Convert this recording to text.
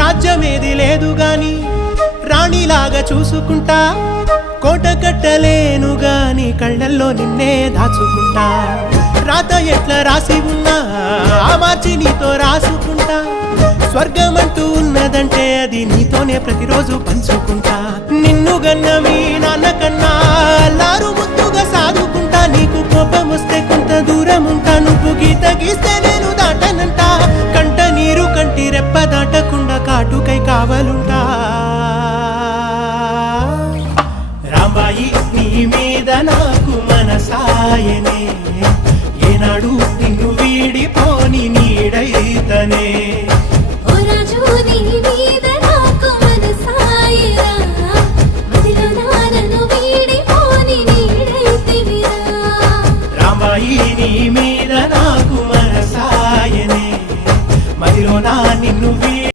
రాజ్యమేది లేదు గాని రాణిలాగా చూసుకుంటా, కోట కట్టలేను గాని కళ్ళల్లో నిన్నే దాచుకుంటా. రాత ఎట్లా రాసి ఉన్నా ఆ మార్చి నీతో రాసుకుంటా. స్వర్గమంటూ ఉన్నదంటే అది నీతోనే ప్రతిరోజు పంచుకుంటా. నిన్ను గన్న మీ నాన్న కన్నా అల్లారు ముద్దుగా సాదుకుంటా. నీకు కోపం వస్తే కొంత దూరం ఉంటా, నువ్వు గీత గీస్తే నేను దాటనంట. కంట నీరు కంటి రెప్ప దాటకుండా కాటుకై కావలుంటా. రాంబాయి నీ మీద నాకు మనసాయనే,